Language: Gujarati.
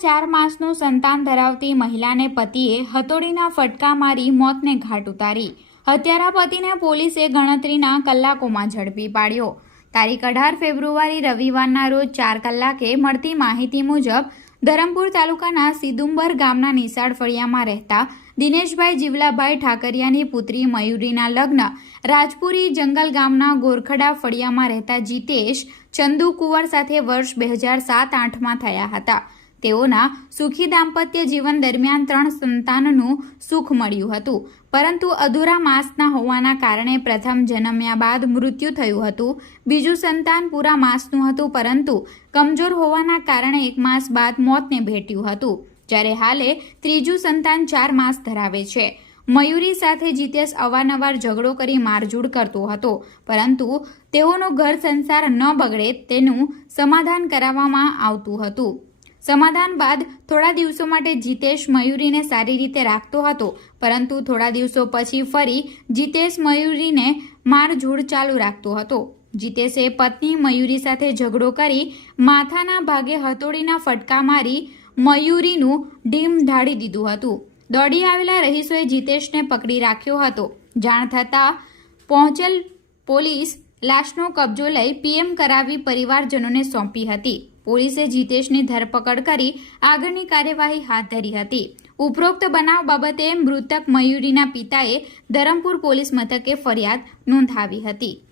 ચાર માસનું સંતાન ધરાવતી મહિલાને પતિએ હથોડીના ફટકા મારી મોતને ઘાટ ઉતારી. હત્યારા પતિને પોલીસે ગણતરીના કલાકોમાં ઝડપી પાડ્યો. તારીખ અઢાર ફેબ્રુઆરી રવિવારના રોજ ચાર કલાકે મળતી માહિતી મુજબ, ધરમપુર તાલુકાના સિદુંબર ગામના નિશાળ ફળિયામાં રહેતા દિનેશભાઈ જીવલાભાઈ ઠાકરિયાની પુત્રી મયુરીના લગ્ન, રાજપુરી જંગલ ગામના ગોરખડા ફળિયામાં રહેતા જીતેશ ચંદુ કુંવર સાથે વર્ષ બે હજાર સાત આઠમાં થયા હતા. તેઓના સુખી દાંપત્ય જીવન દરમિયાન ત્રણ સંતાનનું સુખ મળ્યું હતું. પરંતુ અધૂરા માસના હોવાના કારણે પ્રથમ જન્મ્યા બાદ મૃત્યુ થયું હતું. બીજું સંતાન પૂરા માસનું હતું, પરંતુ કમજોર હોવાના કારણે એક માસ બાદ મોતને ભેટ્યું હતું, જ્યારે હાલે ત્રીજું સંતાન ચાર માસ ધરાવે છે. મયુરી સાથે જીતેશ અવારનવાર ઝઘડો કરી મારઝૂડ કરતો હતો, પરંતુ તેઓનો ઘર સંસાર ન બગડે તેનું સમાધાન કરાવવામાં આવતું હતું. સમાધાન બાદ થોડા દિવસો માટે જીતેશ મયુરીને સારી રીતે રાખતો હતો. પરંતુ થોડા દિવસો પછી ફરી જીતેશ મયુરીને મારઝૂડ ચાલુ રાખતો હતો. જીતેશે પત્ની મયુરી સાથે ઝઘડો કરી માથાના ભાગે હથોડીના ફટકા મારી મયુરીનું ઢીમ ઢાળી દીધું હતું. દોડી આવેલા રહીશોએ જીતેશને પકડી રાખ્યો હતો. જાણ થતાં પહોંચેલ પોલીસ લાશનો કબજો લઈ પીએમ કરાવી પરિવારજનોને સોંપી હતી. પોલીસે જીતેશની ધરપકડ કરી આગળની કાર્યવાહી હાથ ધરી હતી. ઉપરોક્ત બનાવ બાબતે મૃતક મયુરીના પિતાએ ધરમપુર પોલીસ મથકે ફરિયાદ નોંધાવી હતી.